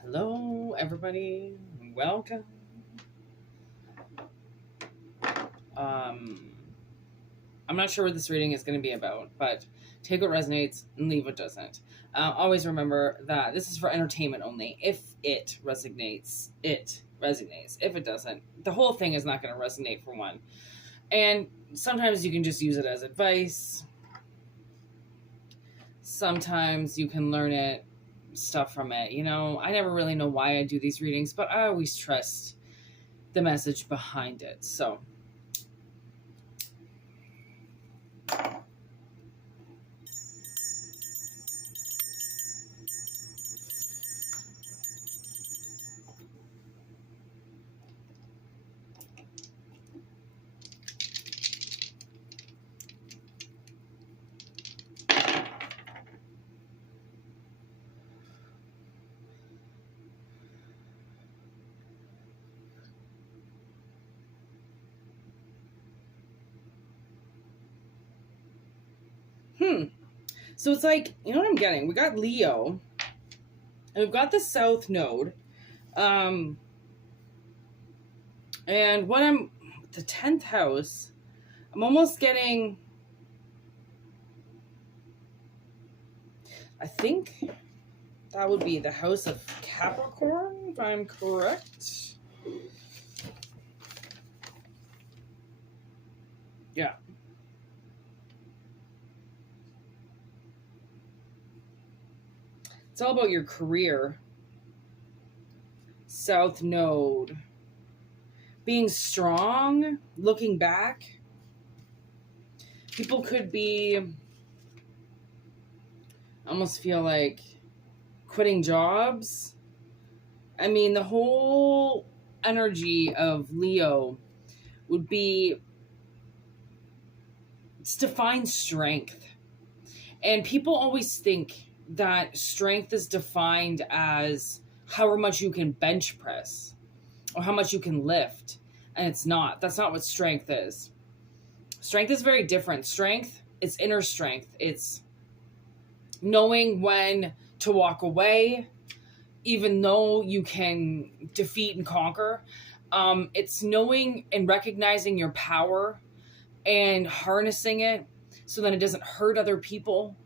Hello, everybody. Welcome. I'm not sure what this reading is going to be about, but take what resonates and leave what doesn't. Always remember that this is for entertainment only. If it resonates, it resonates. If it doesn't, the whole thing is not going to resonate for one. And sometimes you can just use it as advice. Sometimes you can learn stuff from it. I never really know why I do these readings, but I always trust the message behind it. So So it's like, you know what I'm getting? We got Leo, and we've got the South Node. And the 10th house, I'm almost getting, I think that would be the house of Capricorn, if I'm correct. Yeah. It's all about your career. South Node. Being strong, looking back. People could be, I almost feel like, quitting jobs. I mean, the whole energy of Leo would be, it's defined strength. And people always think that strength is defined as however much you can bench press or how much you can lift. And it's not. That's not what strength is. Strength is very different. Strength, it's inner strength. It's knowing when to walk away, even though you can defeat and conquer. It's knowing and recognizing your power and harnessing it so that it doesn't hurt other people.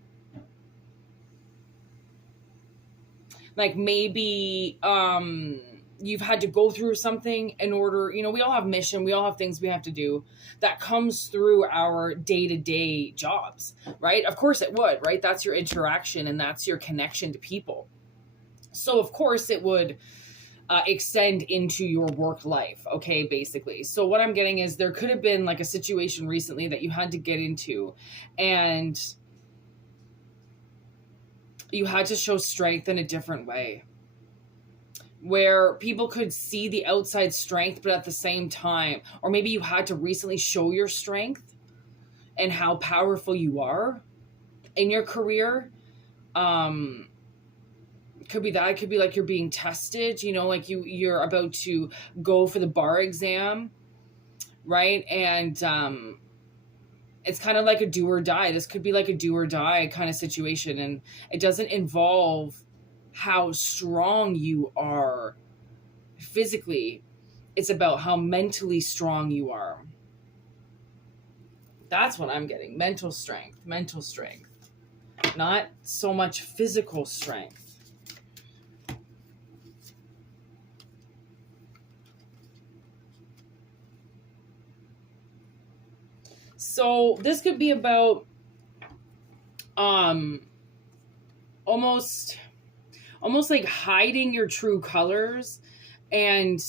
Like maybe you've had to go through something in order, we all have mission, we all have things we have to do that comes through our day-to-day jobs, right? Of course it would, right? That's your interaction and that's your connection to people. So of course it would extend into your work life, okay, basically. So what I'm getting is there could have been like a situation recently that you had to get into and you had to show strength in a different way where people could see the outside strength, but at the same time, or maybe you had to recently show your strength and how powerful you are in your career. Could be that. It could be like you're being tested, like you're about to go for the bar exam, right? And it's kind of like a do or die. This could be like a do or die kind of situation. And it doesn't involve how strong you are physically. It's about how mentally strong you are. That's what I'm getting. Mental strength. Not so much physical strength. So this could be about almost like hiding your true colors. And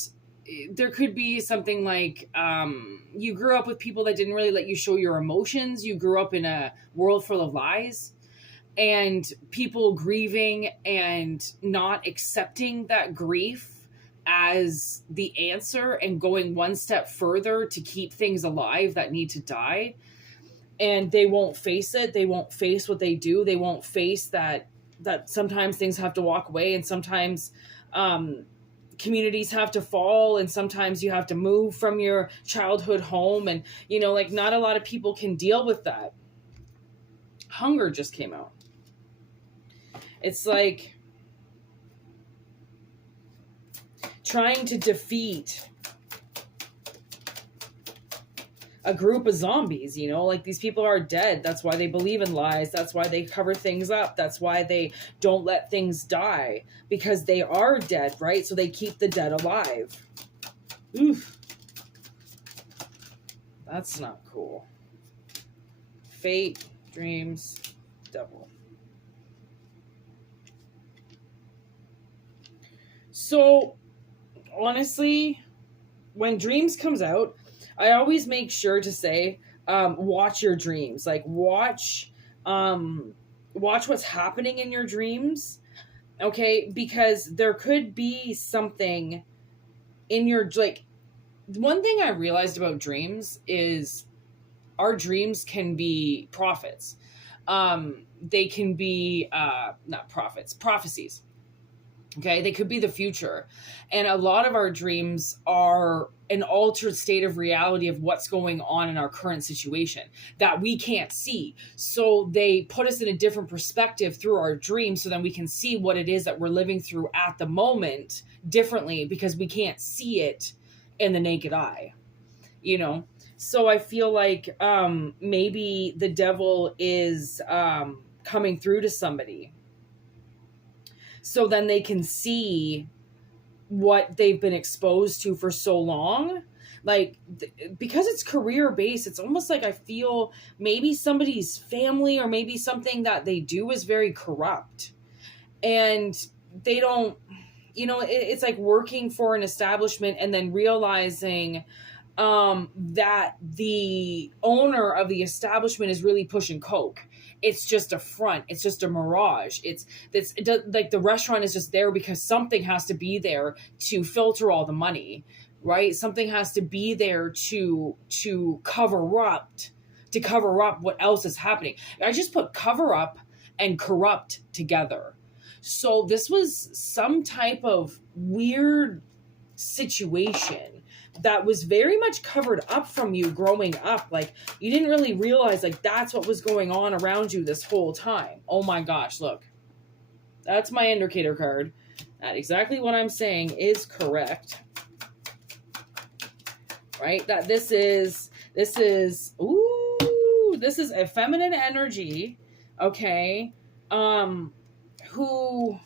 there could be something like you grew up with people that didn't really let you show your emotions. You grew up in a world full of lies and people grieving and not accepting that grief as the answer and going one step further to keep things alive that need to die. And they won't face it. They won't face what they do. They won't face that sometimes things have to walk away and sometimes communities have to fall and sometimes you have to move from your childhood home. And, like not a lot of people can deal with that. Hunger just came out. It's like trying to defeat a group of zombies, you know, like these people are dead. That's why they believe in lies. That's why they cover things up. That's why they don't let things die, because they are dead, right? So they keep the dead alive. Oof. That's not cool. Fate, dreams, devil. So honestly, when dreams comes out, I always make sure to say, watch your dreams. Like watch what's happening in your dreams. Okay. Because there could be something in your, like, one thing I realized about dreams is our dreams can be prophets. They can be, not prophets, prophecies. Okay. They could be the future. And a lot of our dreams are an altered state of reality of what's going on in our current situation that we can't see. So they put us in a different perspective through our dreams, so then we can see what it is that we're living through at the moment differently, because we can't see it in the naked eye, you know? So I feel like maybe the devil is coming through to somebody, so then they can see what they've been exposed to for so long. Like, because it's career based, it's almost like I feel maybe somebody's family or maybe something that they do is very corrupt, and they don't, you know, it's like working for an establishment and then realizing that the owner of the establishment is really pushing coke. It's just a front. It's just a mirage. Like the restaurant is just there because something has to be there to filter all the money, right? Something has to be there to cover up what else is happening. I just put cover up and corrupt together. So this was some type of weird situation that was very much covered up from you growing up. Like, you didn't really realize, like, that's what was going on around you this whole time. Oh my gosh, look. That's my indicator card. That exactly what I'm saying is correct. Right? That this is a feminine energy, okay, who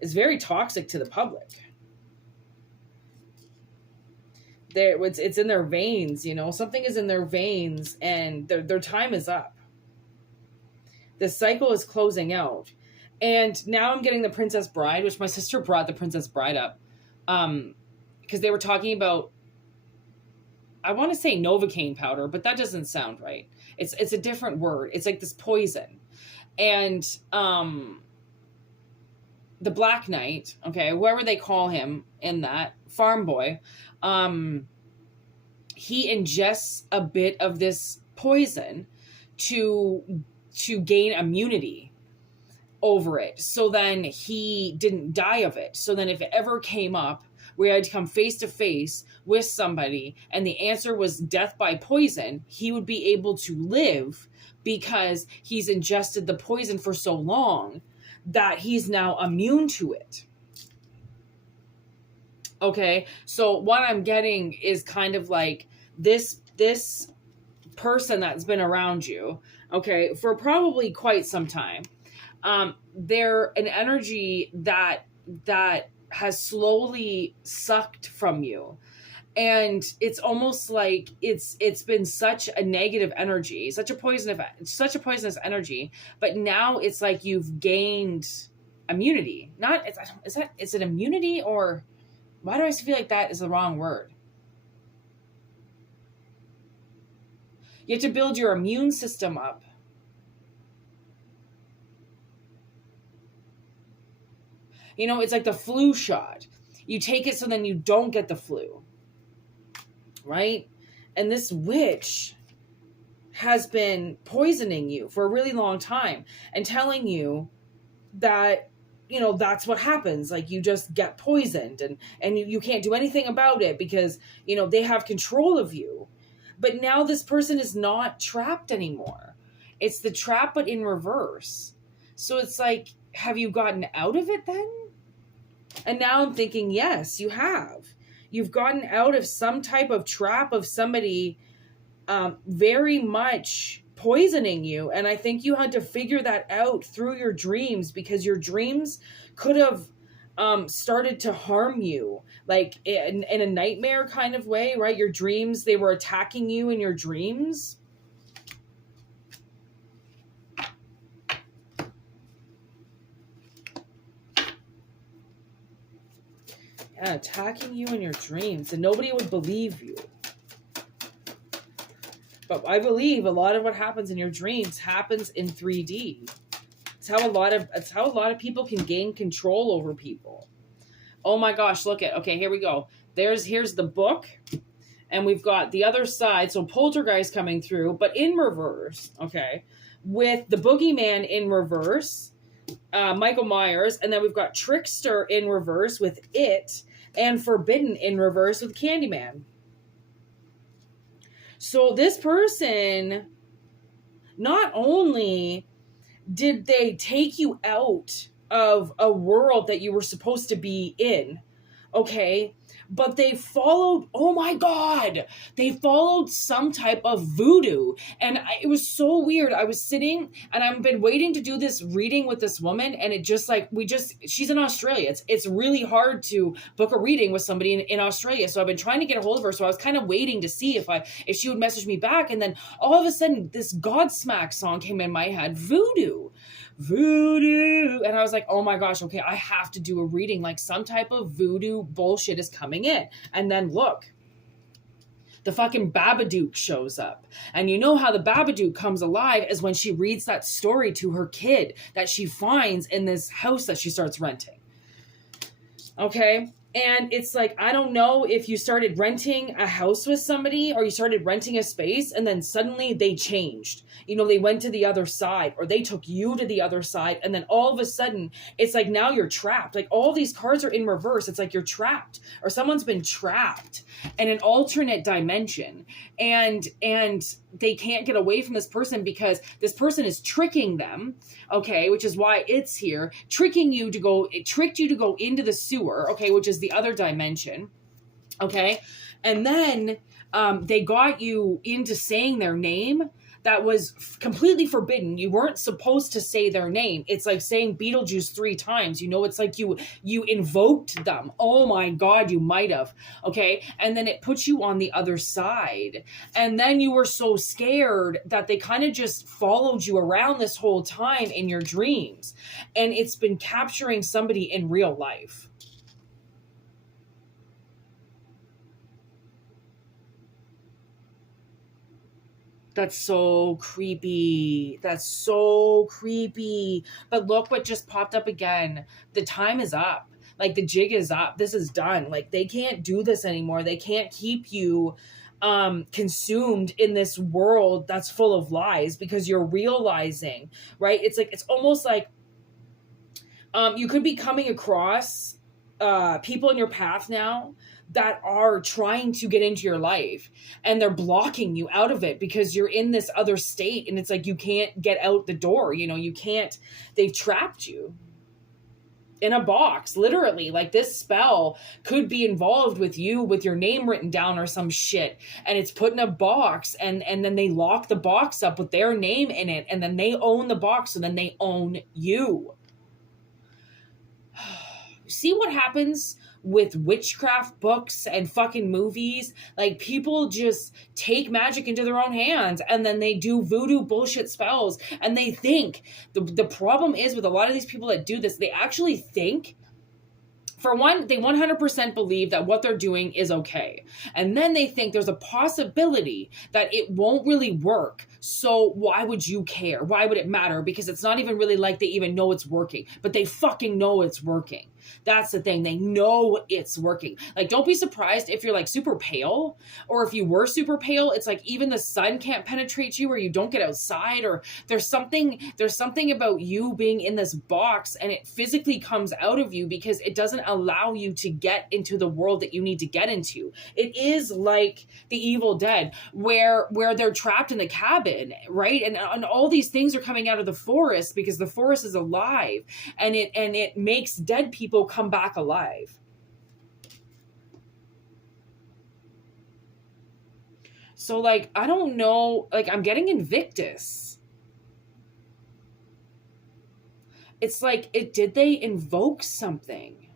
is very toxic to the public. It's in their veins, you know, something is in their veins, and their time is up. The cycle is closing out. And now I'm getting the Princess Bride, which my sister brought the Princess Bride up. Because they were talking about, I want to say Novocaine powder, but that doesn't sound right. It's a different word. It's like this poison. And the Black Knight, okay, whoever they call him in that, farm boy, he ingests a bit of this poison to gain immunity over it. So then he didn't die of it. So then if it ever came up where he had to come face to face with somebody and the answer was death by poison, he would be able to live because he's ingested the poison for so long that he's now immune to it. Okay, so what I'm getting is kind of like this person that's been around you, okay, for probably quite some time. They're an energy that has slowly sucked from you. And it's almost like it's been such a negative energy, such a poisonous energy, but now it's like you've gained immunity. Is it immunity, or why do I feel like that is the wrong word? You have to build your immune system up. You know, it's like the flu shot. You take it so then you don't get the flu. Right? And this witch has been poisoning you for a really long time and telling you that, you know, that's what happens. Like, you just get poisoned and you can't do anything about it because, you know, they have control of you. But now this person is not trapped anymore. It's the trap, but in reverse. So it's like, have you gotten out of it then? And now I'm thinking, yes, you have. You've gotten out of some type of trap of somebody very much poisoning you. And I think you had to figure that out through your dreams, because your dreams could have started to harm you, like in a nightmare kind of way, right? Your dreams, they were attacking you in your dreams. Yeah, attacking you in your dreams, and nobody would believe you. But I believe a lot of what happens in your dreams happens in 3D. It's how a lot of people can gain control over people. Oh my gosh, look at, okay, here we go. Here's the book, and we've got the other side, so Poltergeist coming through, but in reverse, okay, with the Boogeyman in reverse, Michael Myers, and then we've got Trickster in reverse with It, and Forbidden in reverse with Candyman. So this person, not only did they take you out of a world that you were supposed to be in, okay, but they followed, oh my God, they followed some type of voodoo. And it was so weird. I was sitting and I've been waiting to do this reading with this woman, and it just like, she's in Australia. It's really hard to book a reading with somebody in Australia. So I've been trying to get a hold of her. So I was kind of waiting to see if she would message me back. And then all of a sudden this Godsmack song came in my head, Voodoo. And I was like, oh my gosh, okay, I have to do a reading. Like some type of voodoo bullshit is coming in. And then look, the fucking Babadook shows up. And you know how the Babadook comes alive is when she reads that story to her kid that she finds in this house that she starts renting. Okay? And it's like, I don't know if you started renting a house with somebody or you started renting a space and then suddenly they changed. You know, they went to the other side or they took you to the other side. And then all of a sudden, it's like now you're trapped. Like all these cards are in reverse. It's like you're trapped or someone's been trapped in an alternate dimension. And they can't get away from this person because this person is tricking them. Okay, which is why it's here, it tricked you to go into the sewer, okay, which is the other dimension, okay, and then they got you into saying their name that was completely forbidden. You weren't supposed to say their name. It's like saying Beetlejuice 3 times, you know, it's like you invoked them. Oh my God, you might have, okay, and then it puts you on the other side, and then you were so scared that they kind of just followed you around this whole time in your dreams, and it's been capturing somebody in real life. That's so creepy. That's so creepy. But look what just popped up again. The time is up. Like the jig is up. This is done. Like they can't do this anymore. They can't keep you consumed in this world that's full of lies because you're realizing, right? It's like, it's almost like you could be coming across people in your path now that are trying to get into your life and they're blocking you out of it because you're in this other state and it's like you can't get out the door, you know, you can't, they've trapped you in a box, literally. Like this spell could be involved with you with your name written down or some shit, and it's put in a box, and then they lock the box up with their name in it, and then they own the box, so then they own you. See what happens with witchcraft books and fucking movies? Like people just take magic into their own hands and then they do voodoo bullshit spells, and they think the problem is with a lot of these people that do this, they actually think, for one, they 100% believe that what they're doing is okay. And then they think there's a possibility that it won't really work. So why would you care? Why would it matter? Because it's not even really like they even know it's working, but they fucking know it's working. That's the thing. They know it's working. Like, don't be surprised if you're like super pale, or if you were super pale, it's like even the sun can't penetrate you, or you don't get outside, or there's something about you being in this box, and it physically comes out of you because it doesn't allow you to get into the world that you need to get into. It is like the Evil Dead, where they're trapped in the cabin, right? And all these things are coming out of the forest because the forest is alive, and it makes dead people come back alive. So like, I don't know, like I'm getting Invictus. It's like, did they invoke something?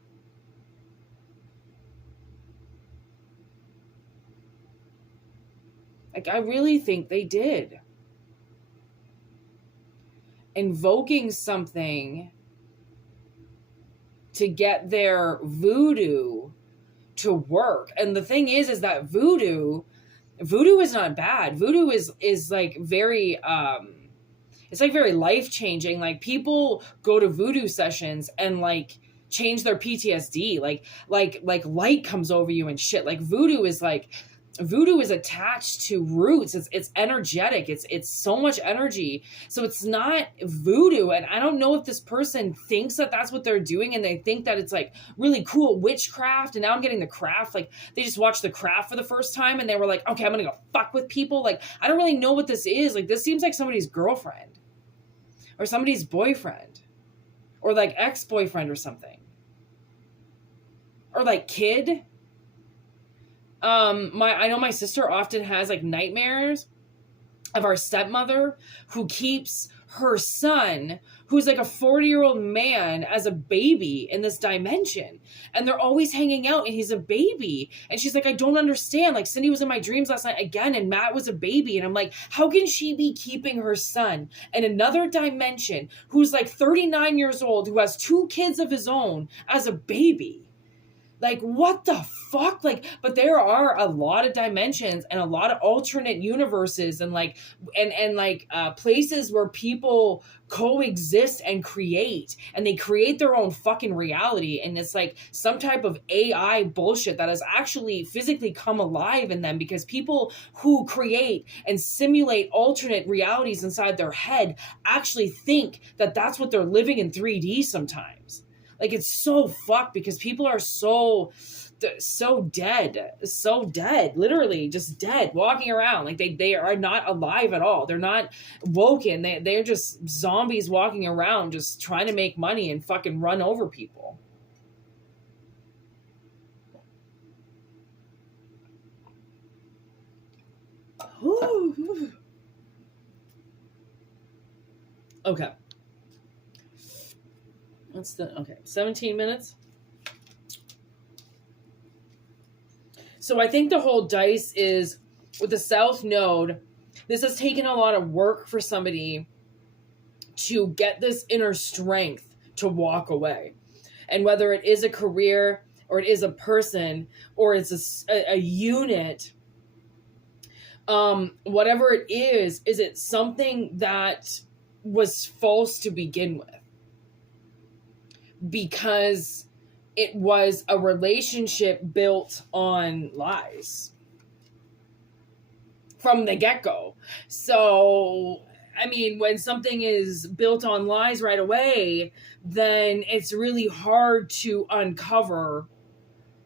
Like, I really think they did. Invoking something to get their voodoo to work. And the thing is that voodoo is not bad. Voodoo is like very, it's like very life-changing. Like, people go to voodoo sessions and like change their PTSD. Like light comes over you and shit. Like, voodoo is attached to roots. It's energetic. It's so much energy. So it's not voodoo. And I don't know if this person thinks that that's what they're doing, and they think that it's like really cool witchcraft. And now I'm getting the craft. Like, they just watched the craft for the first time and they were like, okay, I'm going to go fuck with people. Like, I don't really know what this is. Like, this seems like somebody's girlfriend or somebody's boyfriend or like ex-boyfriend or something, or like kid. I know my sister often has like nightmares of our stepmother who keeps her son, who's like a 40-year-old man, as a baby in this dimension. And they're always hanging out and he's a baby. And she's like, I don't understand. Like, Cindy was in my dreams last night again and Matt was a baby. And I'm like, how can she be keeping her son in another dimension who's like 39 years old, who has 2 kids of his own, as a baby? Like, what the fuck? Like, but there are a lot of dimensions and a lot of alternate universes and like, places where people coexist and create, and they create their own fucking reality. And it's like some type of AI bullshit that has actually physically come alive in them, because people who create and simulate alternate realities inside their head actually think that that's what they're living in 3D sometimes. Like, it's so fucked because people are so dead, literally just dead, walking around. Like, they are not alive at all. They're not woken. They're just zombies walking around, just trying to make money and fucking run over people. Okay. 17 minutes. So I think the whole dice is, with the South Node, this has taken a lot of work for somebody to get this inner strength to walk away. And whether it is a career, or it is a person, or it's a unit, whatever it is it something that was false to begin with? Because it was a relationship built on lies from the get-go. So, I mean, when something is built on lies right away, then it's really hard to uncover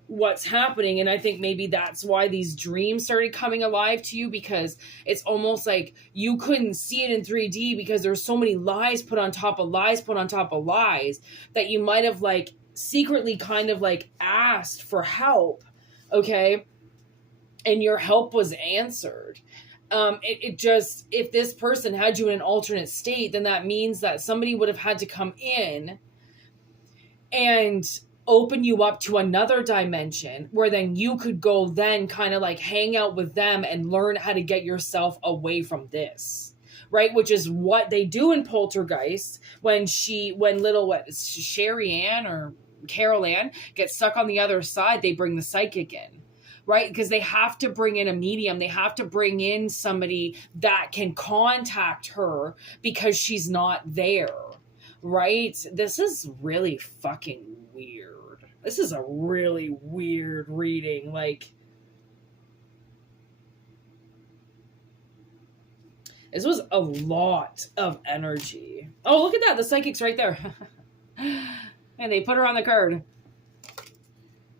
what's happening. And I think maybe that's why these dreams started coming alive to you, because it's almost like you couldn't see it in 3D because there's so many lies put on top of lies put on top of lies, that you might have like secretly kind of like asked for help, okay, and your help was answered. It just, if this person had you in an alternate state, then that means that somebody would have had to come in and open you up to another dimension, where then you could go then kind of like hang out with them and learn how to get yourself away from this, right? Which is what they do in Poltergeist when Sherry Ann or Carol Ann gets stuck on the other side, they bring the psychic in, right? Because they have to bring in a medium. They have to bring in somebody that can contact her because she's not there, right? This is really fucking weird. This is a really weird reading. Like, this was a lot of energy. Oh, look at that. The psychic's right there. And they put her on the card.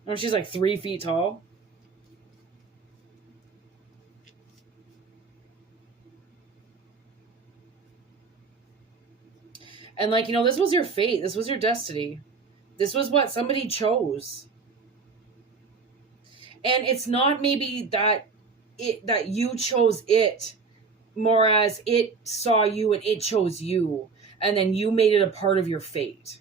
Oh, she's like 3 feet tall. And like, you know, this was your fate. This was your destiny. This was what somebody chose. And it's not maybe that you chose it, more as it saw you and it chose you. And then you made it a part of your fate.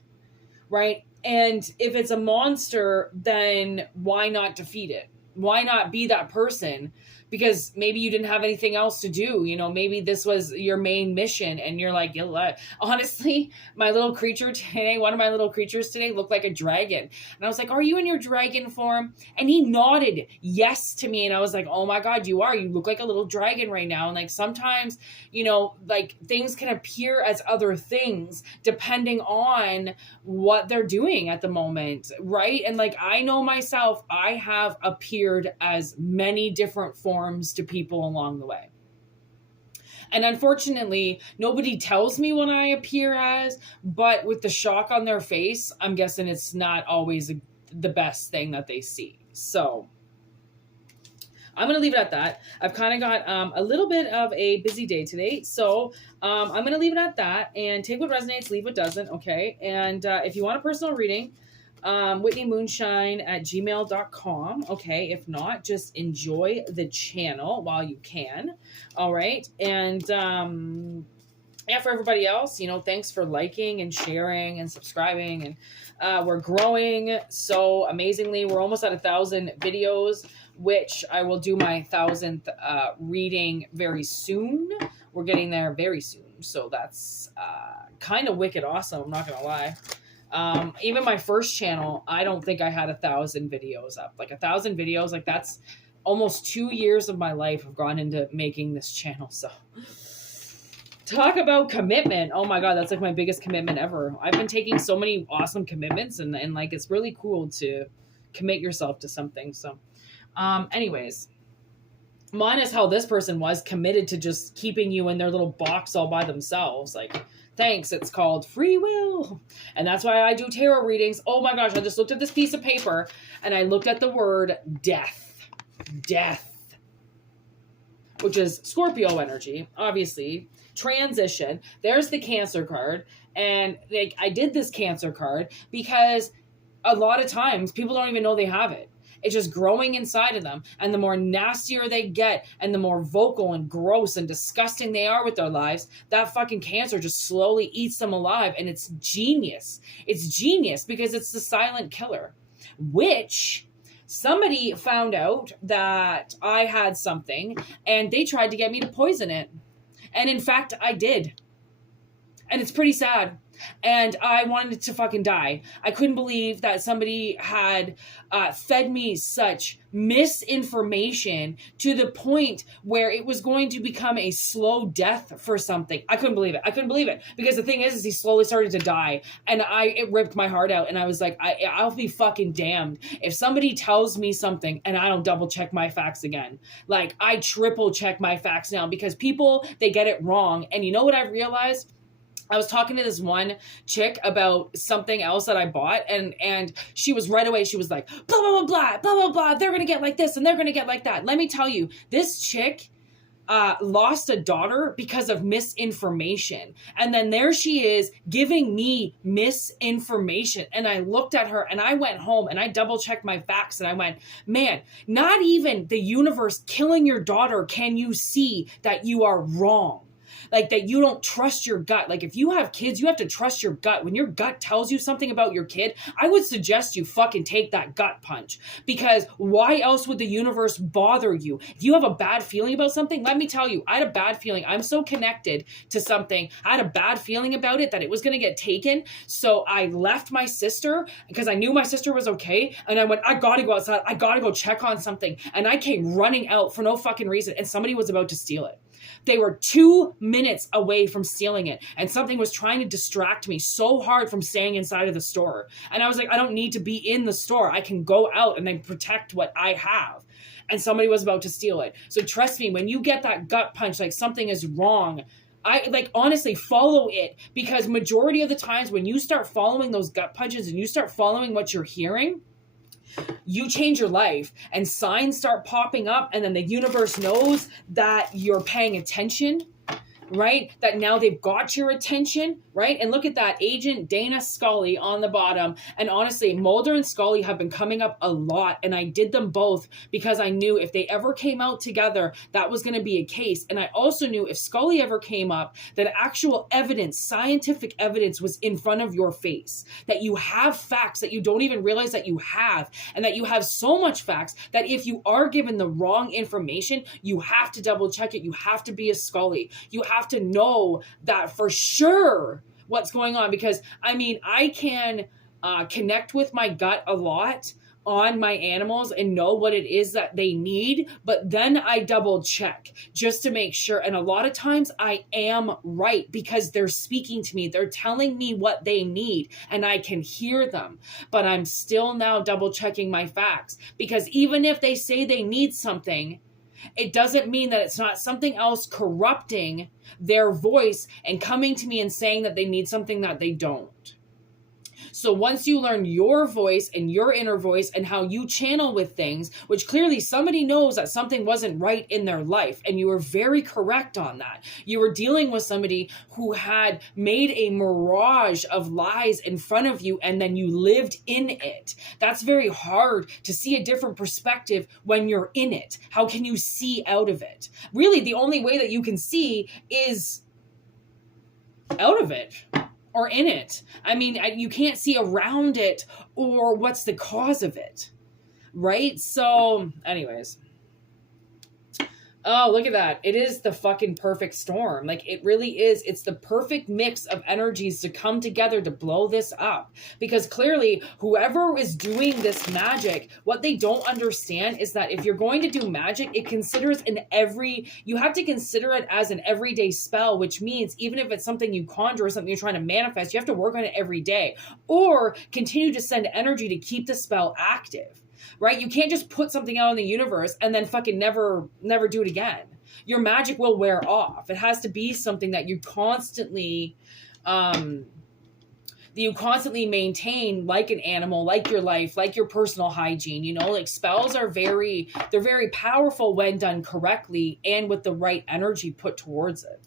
Right? And if it's a monster, then why not defeat it? Why not be that person? Because maybe you didn't have anything else to do. You know, maybe this was your main mission and you're like, honestly, my little creature today, one of my little creatures today looked like a dragon. And I was like, are you in your dragon form? And he nodded yes to me. And I was like, oh my God, you are. You look like a little dragon right now. And like sometimes, you know, like things can appear as other things depending on what they're doing at the moment. Right. And like, I know myself, I have appeared as many different forms to people along the way. And unfortunately, nobody tells me what I appear as, but with the shock on their face, I'm guessing it's not always the best thing that they see. So I'm going to leave it at that. I've kind of got a little bit of a busy day today. So I'm going to leave it at that and take what resonates, leave what doesn't. Okay. And if you want a personal reading, whitneymoonshine@gmail.com. Okay. If not, just enjoy the channel while you can. All right. And, yeah, for everybody else, you know, thanks for liking and sharing and subscribing. And we're growing so amazingly. We're almost at 1,000 videos, which I will do my 1,000th reading very soon. We're getting there very soon. So that's kind of wicked awesome. I'm not going to lie. Even my first channel, I don't think I had 1,000 videos up. Like 1,000 videos, like that's almost 2 years of my life have gone into making this channel. So talk about commitment. Oh my God, that's like my biggest commitment ever. I've been taking so many awesome commitments and like, it's really cool to commit yourself to something. So, anyways, mine is how this person was committed to just keeping you in their little box all by themselves. Like, thanks, it's called free will. And that's why I do tarot readings. Oh my gosh, I just looked at this piece of paper and I looked at the word death. Death. Which is Scorpio energy, obviously. Transition. There's the Cancer card. And like, I did this Cancer card because a lot of times people don't even know they have it. It's just growing inside of them. And the more nastier they get and the more vocal and gross and disgusting they are with their lives, that fucking Cancer just slowly eats them alive. And it's genius. It's genius because it's the silent killer, which somebody found out that I had something and they tried to get me to poison it. And in fact, I did. And it's pretty sad. And I wanted to fucking die. I couldn't believe that somebody had fed me such misinformation to the point where it was going to become a slow death for something. I couldn't believe it. I couldn't believe it. Because the thing is he slowly started to die. And it ripped my heart out. And I was like, I'll be fucking damned if somebody tells me something and I don't double check my facts again. Like, I triple check my facts now because people, they get it wrong. And you know what I've realized? I was talking to this one chick about something else that I bought and she was right away, she was like, blah, blah, blah, blah, blah, blah, blah. They're going to get like this and they're going to get like that. Let me tell you, this chick lost a daughter because of misinformation. And then there she is giving me misinformation. And I looked at her and I went home and I double checked my facts and I went, man, not even the universe killing your daughter can you see that you are wrong. Like that you don't trust your gut. Like if you have kids, you have to trust your gut. When your gut tells you something about your kid, I would suggest you fucking take that gut punch, because why else would the universe bother you? If you have a bad feeling about something, let me tell you, I had a bad feeling. I'm so connected to something. I had a bad feeling about it that it was going to get taken. So I left my sister because I knew my sister was okay. And I went, I got to go outside. I got to go check on something. And I came running out for no fucking reason. And somebody was about to steal it. They were 2 minutes away from stealing it. And something was trying to distract me so hard from staying inside of the store. And I was like, I don't need to be in the store. I can go out and then protect what I have. And somebody was about to steal it. So trust me, when you get that gut punch, like something is wrong, I like honestly follow it, because majority of the times when you start following those gut punches and you start following what you're hearing, you change your life and signs start popping up, and then the universe knows that you're paying attention, right? That now they've got your attention, right? And look at that, Agent Dana Scully on the bottom. And honestly, Mulder and Scully have been coming up a lot, and I did them both because I knew if they ever came out together, that was going to be a case. And I also knew if Scully ever came up, that actual evidence, scientific evidence was in front of your face, that you have facts that you don't even realize that you have, and that you have so much facts that if you are given the wrong information, you have to double check it. You have to be a Scully. You have to know that for sure what's going on, because I mean, I can connect with my gut a lot on my animals and know what it is that they need, but then I double check just to make sure. And a lot of times I am right because they're speaking to me. They're telling me what they need and I can hear them, but I'm still now double checking my facts, because even if they say they need something, it doesn't mean that it's not something else corrupting their voice and coming to me and saying that they need something that they don't. So once you learn your voice and your inner voice and how you channel with things, which clearly somebody knows that something wasn't right in their life, and you were very correct on that. You were dealing with somebody who had made a mirage of lies in front of you, and then you lived in it. That's very hard to see a different perspective when you're in it. How can you see out of it? Really, the only way that you can see is out of it. Or in it. I mean, you can't see around it or what's the cause of it, right? So, anyways. Oh, look at that. It is the fucking perfect storm. Like, it really is. It's the perfect mix of energies to come together to blow this up. Because clearly, whoever is doing this magic, what they don't understand is that if you're going to do magic, it considers you have to consider it as an everyday spell, which means even if it's something you conjure or something you're trying to manifest, you have to work on it every day. Or continue to send energy to keep the spell active. Right? You can't just put something out in the universe and then fucking never do it again. Your magic will wear off. It has to be something that you constantly maintain, like an animal, like your life, like your personal hygiene. You know, like spells are very powerful when done correctly and with the right energy put towards it.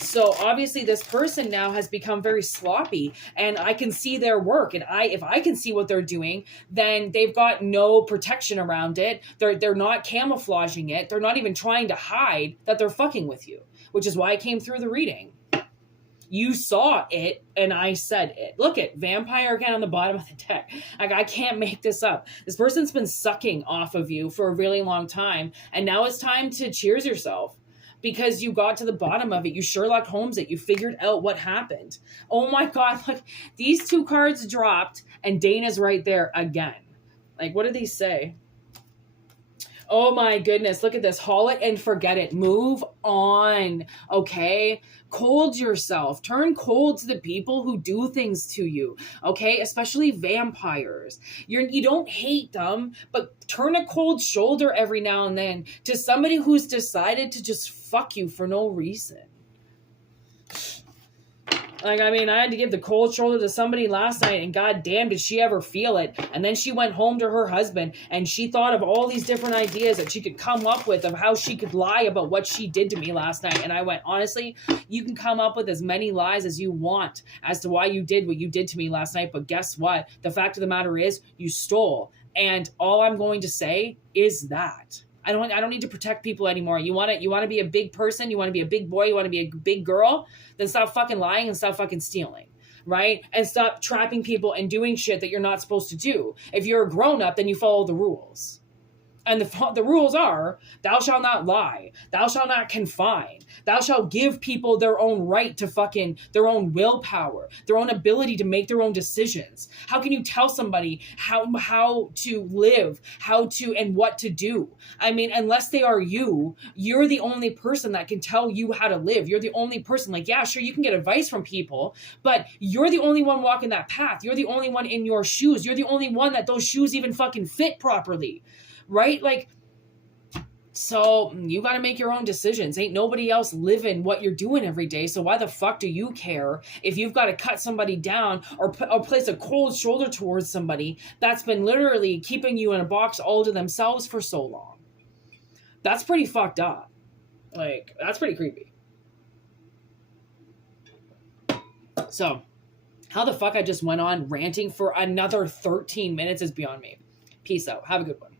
So obviously this person now has become very sloppy, and I can see their work, and if I can see what they're doing, then they've got no protection around it. They're not camouflaging it. They're not even trying to hide that they're fucking with you, which is why I came through the reading. You saw it, and I said it. Look at vampire again on the bottom of the deck. Like, I can't make this up. This person's been sucking off of you for a really long time, and now it's time to cheers yourself. Because you got to the bottom of it. You Sherlock Holmes it. You figured out what happened. Oh my God, look, these two cards dropped and Dana's right there again. Like, what did these say? Oh my goodness, look at this. Haul it and forget it. Move on, okay? Cold yourself. Turn cold to the people who do things to you, okay? Especially vampires. You don't hate them, but turn a cold shoulder every now and then to somebody who's decided to just fuck you for no reason. Like, I mean, I had to give the cold shoulder to somebody last night, and goddamn, did she ever feel it. And then she went home to her husband, and she thought of all these different ideas that she could come up with of how she could lie about what she did to me last night. And I went, honestly, you can come up with as many lies as you want as to why you did what you did to me last night. But guess what? The fact of the matter is, you stole. And all I'm going to say is that. I don't need to protect people anymore. You want to be a big person, you want to be a big boy, you want to be a big girl, then stop fucking lying and stop fucking stealing, right? And stop trapping people and doing shit that you're not supposed to do. If you're a grown up, then you follow the rules. And the rules are, thou shalt not lie, thou shalt not confine, thou shalt give people their own right to fucking, their own willpower, their own ability to make their own decisions. How can you tell somebody how to live, how to, and what to do? I mean, unless they are you're the only person that can tell you how to live. You're the only person. Like, yeah, sure, you can get advice from people, but you're the only one walking that path. You're the only one in your shoes. You're the only one that those shoes even fucking fit properly. Right? Like, so you got to make your own decisions. Ain't nobody else living what you're doing every day. So why the fuck do you care if you've got to cut somebody down or place a cold shoulder towards somebody that's been literally keeping you in a box all to themselves for so long? That's pretty fucked up. Like, that's pretty creepy. So how the fuck I just went on ranting for another 13 minutes is beyond me. Peace out. Have a good one.